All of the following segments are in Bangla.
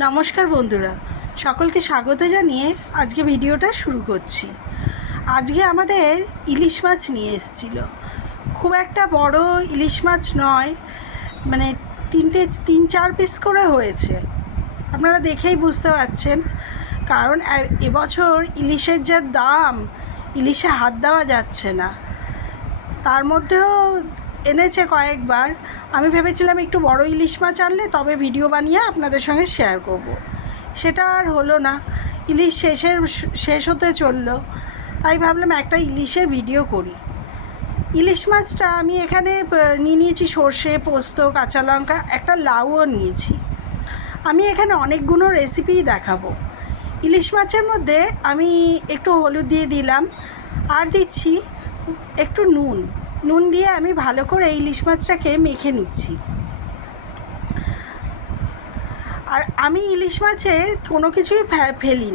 নমস্কার বন্ধুরা, সকলকে স্বাগত জানিয়ে আজকে ভিডিওটা শুরু করছি। আজকে আমাদের ইলিশ মাছ নিয়ে এসেছিল। খুব একটা বড় ইলিশ মাছ নয়, মানে তিন চার পিস করে হয়েছে। আপনারা দেখেই বুঝতে পারছেন, কারণ এবছর ইলিশের যা দাম, ইলিশে হাত দেওয়া যাচ্ছে না। তার মধ্যেও এনেছে কয়েকবার। আমি ভেবেছিলাম একটু বড় ইলিশ মাছ আনলে তবে ভিডিও বানিয়ে আপনাদের সঙ্গে শেয়ার করব। সেটা আর হলো না, ইলিশ শেষ হতে চললো। তাই ভাবলাম একটা ইলিশের ভিডিও করি। ইলিশ মাছটা আমি এখানে নিয়েছি সর্ষে, পোস্ত, কাঁচা লঙ্কা, একটা লাউও নিয়েছি। আমি এখানে অনেকগুলো রেসিপিই দেখাবো। ইলিশ মাছের মধ্যে আমি একটু হলুদ দিয়ে দিলাম, আর দিচ্ছি একটু নুন দিয়ে আমি ভালো করে ইলিশ মাছটাকে মেখে নিচ্ছি। আর আমি ইলিশ মাছের কোনো কিছুই ফেলি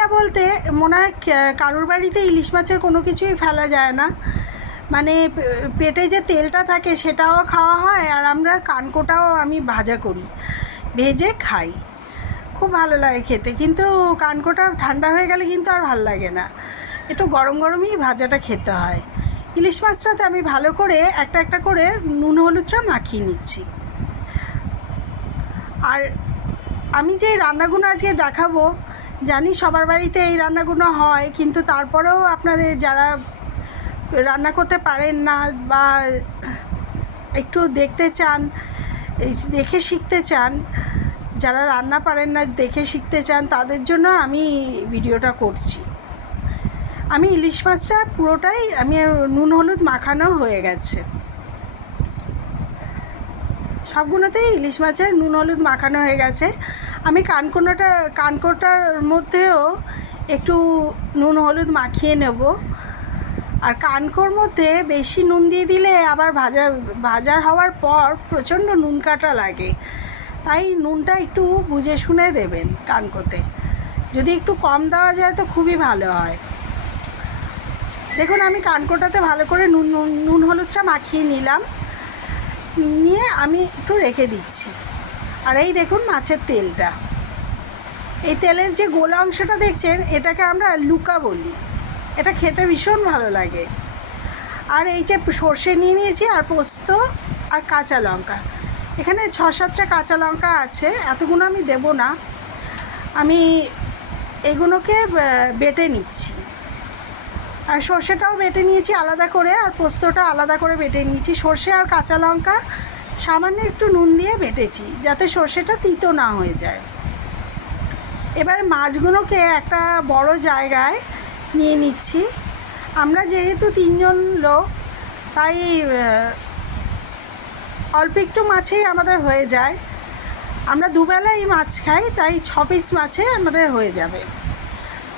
না বলতে মনে হয় কারোর বাড়িতে ইলিশ মাছের কোনো কিছুই ফেলা যায় না। মানে পেটে যে তেলটা থাকে সেটাও খাওয়া হয়, আর আমরা কানকোটাও আমি ভাজা করি, ভেজে খাই, খুব ভালো লাগে খেতে। কিন্তু কানকোটা ঠান্ডা হয়ে গেলে কিন্তু আর ভালো লাগে না, একটু গরম গরমই ভাজাটা খেতে হয়। ইলিশ মাছটাতে আমি ভালো করে একটা করে নুন হলুদটা মাখিয়ে নিচ্ছি। আর আমি যে রান্নাগুলো আজকে দেখাবো, জানি সবার বাড়িতে এই রান্নাগুলো হয়, কিন্তু তারপরেও আপনাদের যারা রান্না করতে পারেন না বা একটু দেখতে চান, দেখে শিখতে চান, যারা রান্না পারেন না দেখে শিখতে চান, তাদের জন্য আমি ভিডিওটা করছি। আমি ইলিশ মাছটা পুরোটাই আমি নুন হলুদ মাখানো হয়ে গেছে। সবগুলোতেই ইলিশ মাছের নুন হলুদ মাখানো হয়ে গেছে। আমি কানকোটার মধ্যেও একটু নুন হলুদ মাখিয়ে নেব। আর কানকোর মধ্যে বেশি নুন দিয়ে দিলে আবার ভাজা হওয়ার পর প্রচণ্ড নুন কাটা লাগে, তাই নুনটা একটু বুঝে শুনে দেবেন কানকোতে। যদি একটু কম দেওয়া যায় তো খুবই ভালো হয়। দেখুন, আমি কানকোটাতে ভালো করে নুন হলুদটা মাখিয়ে নিলাম, নিয়ে আমি একটু রেখে দিচ্ছি। আর এই দেখুন মাছের তেলটা, এই তেলের যে গোলা অংশটা দেখছেন, এটাকে আমরা লুকা বলি। এটা খেতে ভীষণ ভালো লাগে। আর এই যে সর্ষে নিয়েছি, আর পোস্ত, আর কাঁচা লঙ্কা, এখানে 6-7টা কাঁচা লঙ্কা আছে, এতগুলো আমি দেব না। আমি এগুলোকে বেটে নিচ্ছি। আর সর্ষেটাও বেটে নিয়েছি আলাদা করে, আর পোস্তটা আলাদা করে বেটে নিয়েছি। সর্ষে আর কাঁচা লঙ্কা সামান্য একটু নুন দিয়ে বেটেছি, যাতে সর্ষেটা তিতো না হয়ে যায়। এবার মাছগুলোকে একটা বড় জায়গায় নিয়ে নিচ্ছি। আমরা যেহেতু 3 জন লোক, তাই অল্প একটু মাছেই আমাদের হয়ে যায়। আমরা দুবেলাই মাছ খাই, তাই 6 পিস মাছে আমাদের হয়ে যাবে।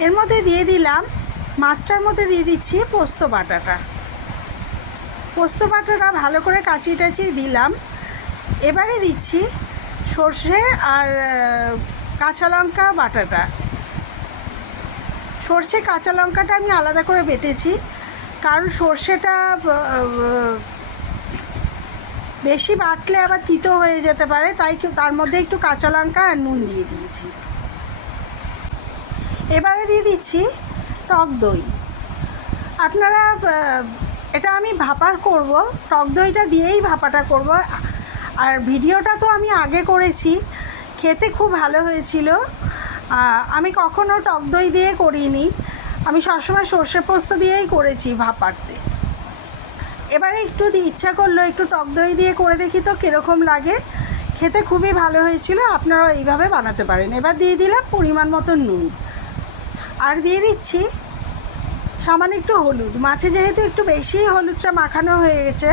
এর মধ্যে দিয়ে দিলাম, মাছটার মধ্যে দিয়ে দিচ্ছি পোস্ত বাটাটা ভালো করে কাঁচি দিলাম। এবারে দিচ্ছি সর্ষে আর কাঁচা লঙ্কা বাটাটা। সর্ষে কাঁচা লঙ্কাটা আমি আলাদা করে বেটেছি, কারণ সর্ষেটা বেশি বাটলে আবার তিতো হয়ে যেতে পারে, তাই তার মধ্যে একটু কাঁচা লঙ্কা আর নুন দিয়ে দিয়েছি। এবারে দিয়ে দিচ্ছি টক দই। আপনারা এটা আমি ভাপা করব, টক দইটা দিয়েই ভাপাটা করব। আর ভিডিওটা তো আমি আগে করেছি, খেতে খুব ভালো হয়েছিল। আমি কখনো টক দই দিয়ে করিনি, আমি সবসময় সর্ষে পোস্ত দিয়েই করেছি ভাপাতে। এবারে একটু ইচ্ছা করলো একটু টক দই দিয়ে করে দেখি তো কীরকম লাগে। খেতে খুবই ভালো হয়েছিল, আপনারাও এইভাবে বানাতে পারেন। এবার দিয়ে দিলাম পরিমাণ মতো নুন, আর দিয়ে দিচ্ছি সামান্য একটু হলুদ। মাছে যেহেতু একটু বেশি হলুদটা মাখানো হয়ে গেছে,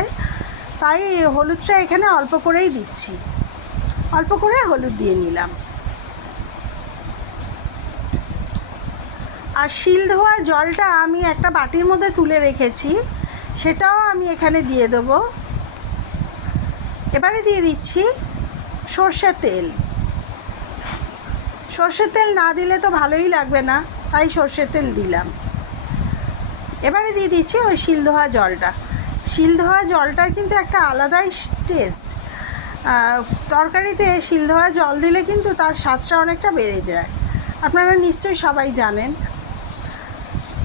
তাই হলুদটা এখানে অল্প করেই দিচ্ছি, অল্প করে হলুদ দিয়ে নিলাম। আর শিল ধোয়া জলটা আমি একটা বাটির মধ্যে তুলে রেখেছি, সেটাও আমি এখানে দিয়ে দেবো। এবারে দিয়ে দিচ্ছি সর্ষের তেল না দিলে তো ভালোই লাগবে না, তাই সর্ষের তেল দিলাম। এবারে দিয়ে দিচ্ছি ওই শিল ধোয়া জলটার কিন্তু একটা আলাদাই টেস্ট। তরকারিতে শিল ধোয়া জল দিলে কিন্তু তার স্বাদটা অনেকটা বেড়ে যায়, আপনারা নিশ্চয়ই সবাই জানেন।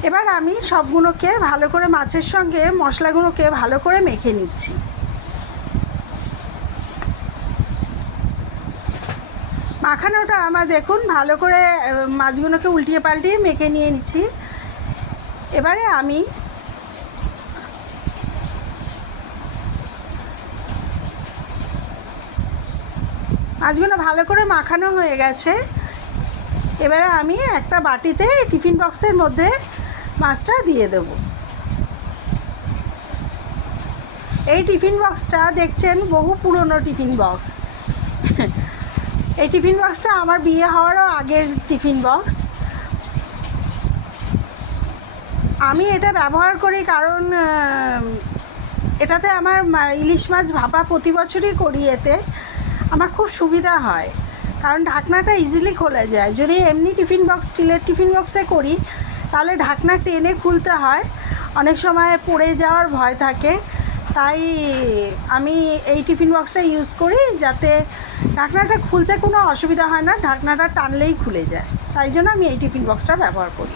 এবার আমি সবগুলোকে ভালো করে মাছের সঙ্গে মশলাগুলোকে ভালো করে মেখে নিচ্ছি। মাখানোটা আমার দেখুন ভালো করে মাছগুলোকে উল্টিয়ে পাল্টিয়ে মেখে নিয়ে নিচ্ছি। এবারে আমি মাছগুলো ভালো করে মাখানো হয়ে গেছে। এবারে আমি একটা বাটিতে টিফিন বক্সের মধ্যে মাছটা দিয়ে দেব। এই টিফিন বক্সটা দেখছেন বহু পুরনো টিফিন বক্স। এই টিফিন বক্সটা আমার বিয়ে হওয়ারও আগের টিফিন বক্স। আমি এটা ব্যবহার করি কারণ এটাতে আমার ইলিশ মাছ ভাপা প্রতি বছরই করি, এতে আমার খুব সুবিধা হয় কারণ ঢাকনাটা ইজিলি খোলা যায়। যদি এমনি টিফিন বক্স স্টিলের টিফিন বক্সে করি তাহলে ঢাকনা টেনে খুলতে হয়, অনেক সময় পড়ে যাওয়ার ভয় থাকে। তাই আমি এই টিফিন বক্সটা ইউজ করি যাতে ঢাকনাটা খুলতে কোনো অসুবিধা হয় না, ঢাকনাটা টানলেই খুলে যায়, তাই জন্য আমি এই টিফিন বক্সটা ব্যবহার করি।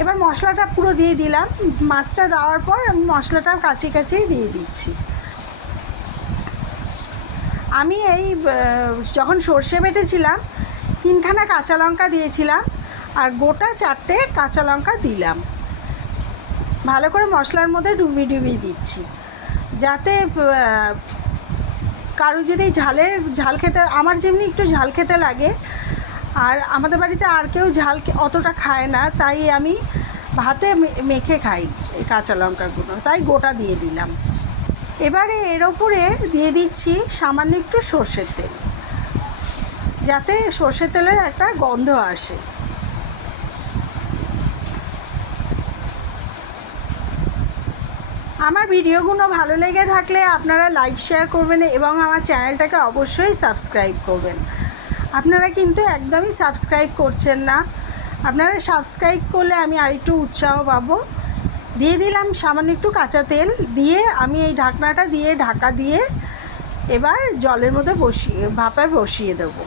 এবার মশলাটা পুরো দিয়ে দিলাম। মাছটা দেওয়ার পর আমি মশলাটা কাছে কাছেই দিয়ে দিচ্ছি। আমি এই যখন সর্ষে বেটেছিলাম 3খানা কাঁচা লঙ্কা দিয়েছিলাম আর গোটা 4টে কাঁচা লঙ্কা দিলাম। ভালো করে মশলার মধ্যে ডুবিয়ে দিচ্ছি যাতে কারো যদি ঝাল খেতে, আমার যেমনি একটু ঝাল খেতে লাগে আর আমাদের বাড়িতে আর কেউ ঝাল অতটা খায় না, তাই আমি ভাতে মেখে খাই এই কাঁচা লঙ্কাগুলো, তাই গোটা দিয়ে দিলাম। এবারে এর ওপরে দিয়ে দিচ্ছি সামান্য একটু সর্ষের তেল, যাতে সর্ষের তেলের একটা গন্ধ আসে। আমার ভিডিওগুলো ভালো লেগে থাকলে আপনারা লাইক শেয়ার করবেন এবং আমার চ্যানেলটাকে অবশ্যই সাবস্ক্রাইব করবেন। আপনারা কিন্তু একদমই সাবস্ক্রাইব করছেন না, আপনারা সাবস্ক্রাইব করলে আমি আরেকটু উৎসাহ পাবো। দিয়ে দিলাম সামান্য একটু কাঁচা তেল, দিয়ে আমি এই ঢাকনাটা দিয়ে ঢাকা দিয়ে এবার জলের মধ্যে ভাপায় বসিয়ে দেবো।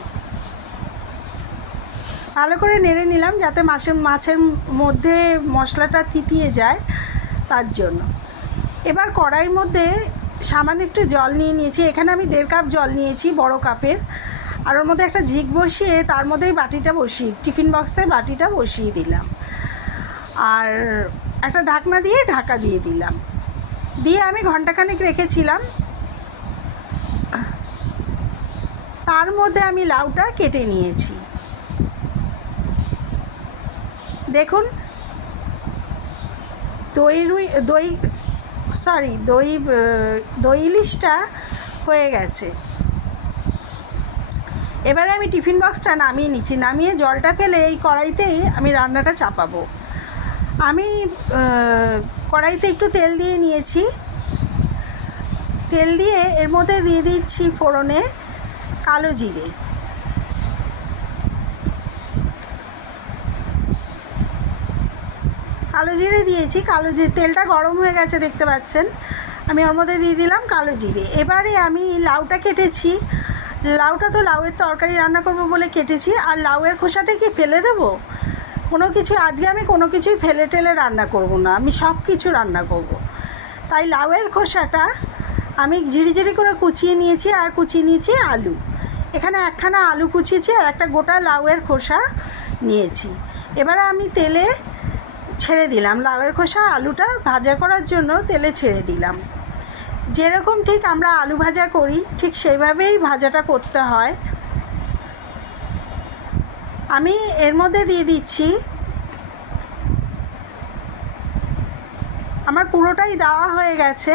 ভালো করে নেড়ে নিলাম যাতে মাছের মধ্যে মশলাটা থিতিয়ে যায়, তার জন্য। এবার কড়াইয়ের মধ্যে সামান্য একটু জল নিয়েছি, এখানে আমি 1.5 কাপ জল নিয়েছি বড় কাপের, আর ওর মধ্যে একটা ঝিক বসিয়ে তার মধ্যেই টিফিন বক্সের বাটিটা বসিয়ে দিলাম আর একটা ঢাকনা দিয়ে ঢাকা দিয়ে দিলাম। দিয়ে আমি ঘন্টাখানেক রেখেছিলাম। তার মধ্যে আমি লাউটা কেটে নিয়েছি। দেখুন দই ইলিশটা হয়ে গেছে। এবারে আমি টিফিন বক্সটা নামিয়ে নিচ্ছি, নামিয়ে জলটা ফেলে এই কড়াইতেই আমি রান্নাটা চাপাবো। আমি কড়াইতে একটু তেল দিয়ে নিয়েছি, তেল দিয়ে এর মধ্যে দিয়ে দিচ্ছি ফোড়নে কালো জিরে, দিয়েছি। তেলটা গরম হয়ে গেছে দেখতে পাচ্ছেন, আমি ওর মধ্যে দিয়ে দিলাম কালো জিরে। এবারে আমি লাউটা কেটেছি, লাউটা তো লাউয়ের তরকারি রান্না করবো বলে কেটেছি, আর লাউয়ের খোসাটা কি ফেলে দেবো? আজকে আমি কোনো কিছুই ফেলে টেলে রান্না করব না, আমি সব কিছু রান্না করব। তাই লাউয়ের খোসাটা আমি ঝিরিঝিরি করে কুচিয়ে নিয়েছি, আর কুচিয়ে নিয়েছি আলু। এখানে 1খানা আলু কুচিয়েছি আর একটা গোটা লাউয়ের খোসা নিয়েছি। এবারে আমি তেলে ছেড়ে দিলাম, লাউয়ের খোসা আলুটা ভাজা করার জন্য তেলে ছেড়ে দিলাম। যেরকম ঠিক আমরা আলু ভাজা করি ঠিক সেইভাবেই ভাজাটা করতে হয়। আমি এর মধ্যে দিয়ে দিচ্ছি, আমার পুরোটাই দেওয়া হয়ে গেছে।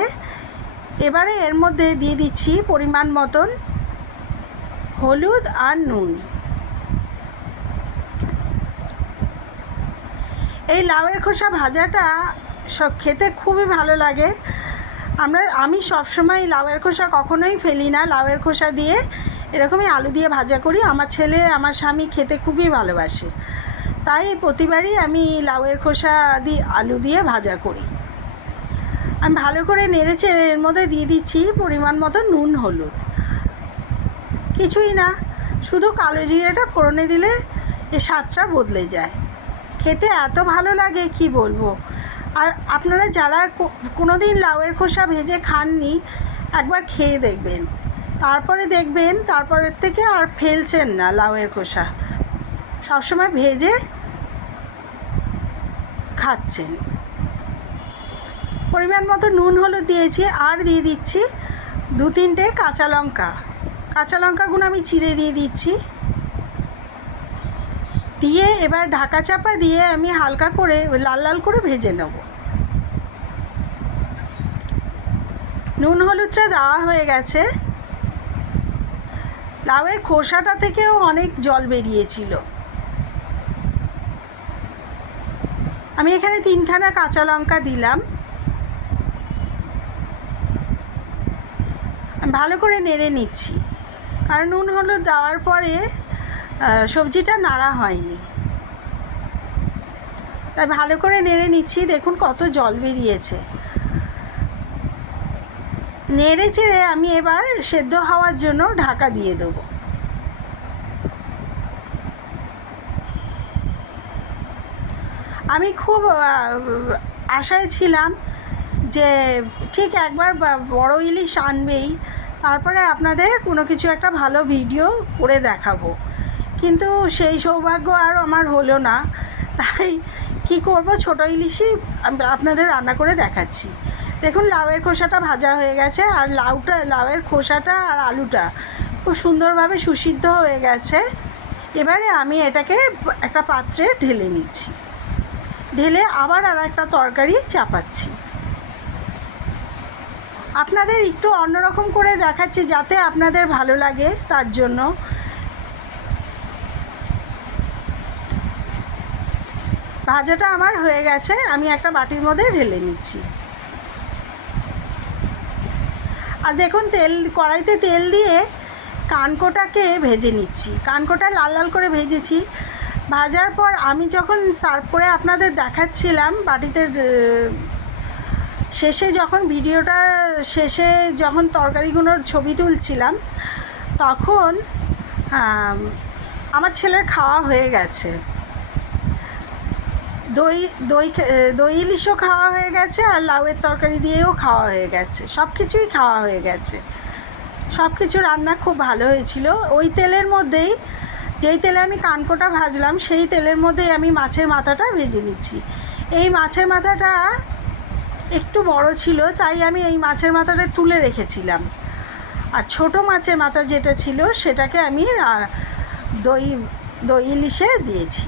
এবারে এর মধ্যে দিয়ে দিচ্ছি পরিমাণ মতন হলুদ আর নুন। এই লাউয়ের খোসা ভাজাটা খেতে খুবই ভালো লাগে। আমি সবসময় লাউয়ের খোসা কখনোই ফেলি না, লাউয়ের খোসা দিয়ে এরকমই আলু দিয়ে ভাজা করি। আমার ছেলে আমার স্বামী খেতে খুবই ভালোবাসে, তাই প্রতিবারই আমি লাউয়ের খোসা দিয়ে আলু দিয়ে ভাজা করি। আমি ভালো করে নেড়েছে এর মধ্যে দিয়ে দিচ্ছি পরিমাণ মতো নুন হলুদ। কিছুই না, শুধু কালো জিরেটা ফোড়নে দিলে এর স্বাদটা বদলে যায়। খেতে এত ভালো লাগে কি বলবো। আর আপনারা যারা কোনো দিন লাউয়ের খোসা ভেজে খাননি, একবার খেয়ে দেখবেন, তারপরে দেখবেন তারপরের থেকে আর ফেলছেন না লাউয়ের খোসা, সবসময় ভেজে খাচ্ছেন। পরিমাণ মতো নুন হলুদ দিয়েছি, আর দিয়ে দিচ্ছি 2-3টে কাঁচা লঙ্কা। কাঁচা লঙ্কাগুলো আমি চিড়ে দিয়ে দিচ্ছি। দিয়ে এবার ঢাকা চাপা দিয়ে আমি হালকা করে লাল লাল করে ভেজে নেব। নুন হলুদটা দেওয়া হয়ে গেছে। লাউয়ের খোসাটা থেকেও অনেক জল বেরিয়েছিল। আমি এখানে 3খানা কাঁচা লঙ্কা দিলাম। ভালো করে নেড়ে নিচ্ছি, কারণ নুন হলুদ দেওয়ার পরে সবজিটা নাড়া হয়নি, তাই ভালো করে নেড়ে নিচ্ছি। দেখুন কত জল বেরিয়েছে। নেড়ে চেড়ে আমি এবার সেদ্ধ হওয়ার জন্য ঢাকা দিয়ে দেবো। আমি খুব আশায় ছিলাম যে ঠিক একবার বড় ইলিশ আনবেই, তারপরে আপনাদের কোনো কিছু একটা ভালো ভিডিও করে দেখাবো, কিন্তু সেই সৌভাগ্য আর আমার হলো না। তাই কি করব, ছোটো ইলিশই আপনাদের রান্না করে দেখাচ্ছি। দেখুন লাউয়ের খোসাটা ভাজা হয়ে গেছে, আর লাউয়ের খোসাটা আর আলুটা খুব সুন্দরভাবে সুসিদ্ধ হয়ে গেছে। এবারে আমি এটাকে একটা পাত্রে ঢেলে নিচ্ছি, ঢেলে আবার আর একটা তরকারি চাপাচ্ছি। আপনাদের একটু অন্যরকম করে দেখাচ্ছি যাতে আপনাদের ভালো লাগে, তার জন্য। ভাজাটা আমার হয়ে গেছে, আমি একটা বাটির মধ্যে ঢেলে নিচ্ছি। আর দেখুন কড়াইতে তেল দিয়ে কানকোটাকে ভেজে নিচ্ছি। কানকোটা লাল লাল করে ভেজেছি। ভাজার পর আমি যখন সার্ভ করে আপনাদের দেখাচ্ছিলাম বাটিতে, শেষে যখন ভিডিওটার শেষে যখন তরকারিগুলোর ছবি তুলছিলাম, তখন আমার ছেলের খাওয়া হয়ে গেছে। দই ইলিশও খাওয়া হয়ে গেছে, আর লাউয়ের তরকারি দিয়েও খাওয়া হয়ে গেছে, সব কিছুই খাওয়া হয়ে গেছে। সব কিছু রান্না খুব ভালো হয়েছিল। ওই তেলের মধ্যেই, যেই তেলে আমি কানকোটা ভাজলাম, সেই তেলের মধ্যেই আমি মাছের মাথাটা ভেজে নিচ্ছি। এই মাছের মাথাটা একটু বড় ছিল, তাই আমি এই মাছের মাথাটা তুলে রেখেছিলাম। আর ছোট মাছের মাথা যেটা ছিল সেটাকে আমি দই ইলিশে দিয়েছি।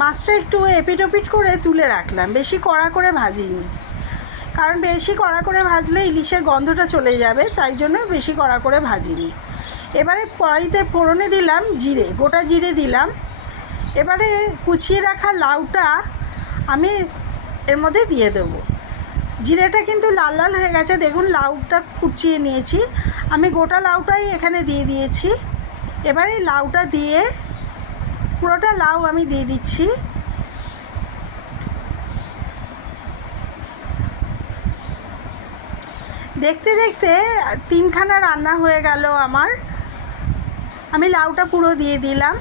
মাছটা একটু এপিট ওপিট করে তুলে রাখলাম, বেশি কড়া করে ভাজিনি, কারণ বেশি কড়া করে ভাজলে ইলিশের গন্ধটা চলে যাবে, তাই জন্য বেশি কড়া করে ভাজিনি। এবারে কড়াইতে ফোড়নে দিলাম জিরে, গোটা জিরে দিলাম। এবারে কুচিয়ে রাখা লাউটা আমি এর মধ্যে দিয়ে দেবো। জিরেটা কিন্তু লাল লাল হয়ে গেছে, দেখুন লাউটা কুচিয়ে নিয়েছি আমি, গোটা লাউটাই এখানে দিয়ে দিয়েছি। এবারে লাউটা দিয়ে, পুরোটা লাউ আমি দিয়ে দিচ্ছি। দেখতে দেখতে 3খানা রান্না হয়ে গেল আমার। আমি লাউটা পুরো দিয়ে দিলাম।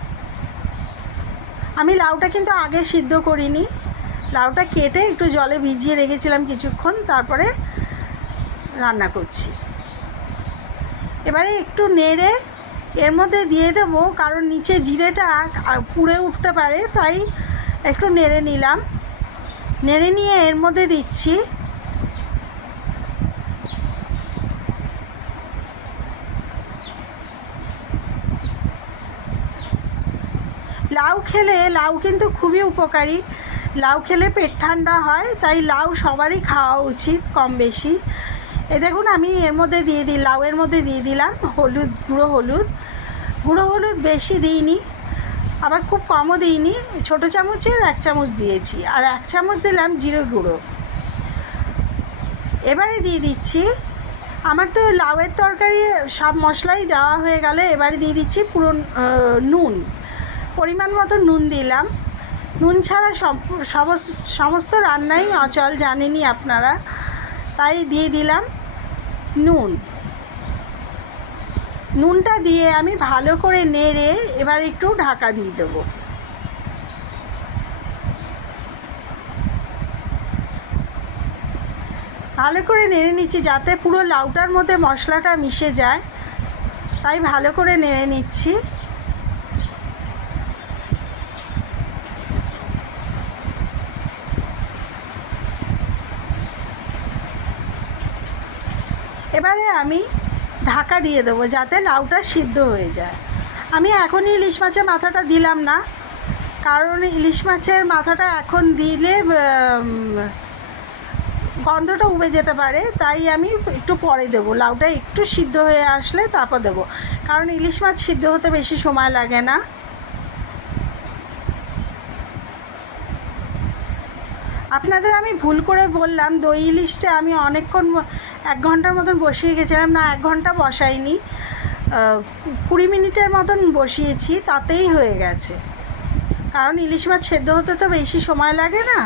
আমি লাউটা কিন্তু আগে সিদ্ধ করিনি, লাউটা কেটে একটু জলে ভিজিয়ে রেখেছিলাম কিছুক্ষণ, তারপরে রান্না করছি। এবারে একটু নেড়ে এর মধ্যে দিয়ে দেবো, কারণ নিচে জিরেটা পুড়ে উঠতে পারে, তাই একটু নেড়ে নিলাম। নেড়ে নিয়ে এর মধ্যে দিচ্ছি লাউ। লাউ কিন্তু খুবই উপকারী, লাউ খেলে পেট ঠান্ডা হয়, তাই লাউ সবারই খাওয়া উচিত কম বেশি। দেখুন আমি এর মধ্যে লাউয়ের মধ্যে দিয়ে দিলাম গুঁড়ো হলুদ বেশি দিইনি, আবার খুব কমও দিইনি, ছোটো চামচের 1 চামচ দিয়েছি, আর 1 চামচ দিলাম জিরে গুঁড়ো। এবারে দিয়ে দিচ্ছি, আমার তো লাউয়ের তরকারি সব মশলাই দেওয়া হয়ে গেল। এবারে দিয়ে দিচ্ছি পুরো নুন, পরিমাণ মতো নুন দিলাম। নুন ছাড়া সমস্ত রান্নাই অচল, জানেনই আপনারা, তাই দিয়ে দিলাম নুন। নুনটা দিয়ে আমি ভালো করে নেড়ে এবার একটু ঢাকা দিয়ে দেবো। ভালো করে নেড়ে নিচ্ছি যাতে পুরো লাউটার মধ্যে মশলাটা মিশে যায়, তাই ভালো করে নেড়ে নিচ্ছি। এবারে আমি ঢাকা দিয়ে দেবো যাতে লাউটা সিদ্ধ হয়ে যায়। আমি এখনই ইলিশ মাছের মাথাটা দিলাম না, কারণ ইলিশ মাছের মাথাটা এখন দিলে গন্ধটা উবে যেতে পারে, তাই আমি একটু পরে দেবো। লাউটা একটু সিদ্ধ হয়ে আসলে তারপর দেবো, কারণ ইলিশ মাছ সিদ্ধ হতে বেশি সময় লাগে না। আপনাদের আমি ভুল করে বললাম, দই ইলিশটা আমি অনেকক্ষণ 1 ঘন্টার মতন বসিয়ে গেছিলাম। না, 1 ঘন্টা বসাইনি, 20 মিনিটের মতন বসিয়েছি, তাতেই হয়ে গেছে। কারণ ইলিশ মাছ সেদ্ধ হতে তো বেশি সময় লাগে না।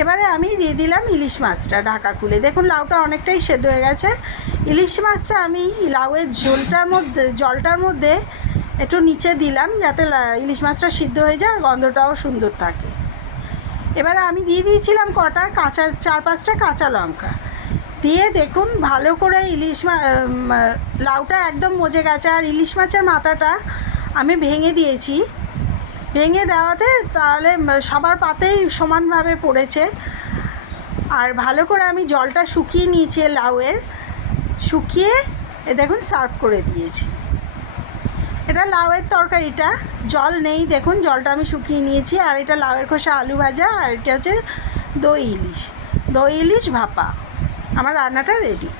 এবারে আমি দিয়ে দিলাম ইলিশ মাছটা ঢাকা খুলে। দেখুন লাউটা অনেকটাই সেদ্ধ হয়ে গেছে। ইলিশ মাছটা আমি লাউয়ের জলটার মধ্যে একটু নিচে দিলাম যাতে ইলিশ মাছটা সিদ্ধ হয়ে যায় আর গন্ধটাও সুন্দর থাকে। এবারে আমি দিয়ে দিয়েছিলাম কটা 4-5টা কাঁচা লঙ্কা দিয়ে, দেখুন ভালো করে লাউটা একদম মজে গেছে। আর ইলিশ মাছের মাথাটা আমি ভেঙে দিয়েছি, ভেঙে দেওয়াতে তাহলে সবার পাতেই সমানভাবে পড়েছে। আর ভালো করে আমি জলটা শুকিয়ে নিয়েছি লাউয়ের, শুকিয়ে দেখুন সার্ভ করে দিয়েছি। এটা লাউয়ের তরকারিটা, জল নেই, দেখুন জলটা আমি শুকিয়ে নিয়েছি। আর এটা লাউয়ের খোসা আলু ভাজা, আর এটা হচ্ছে দই ইলিশ ভাপা। আমার রান্নাটা রেডি।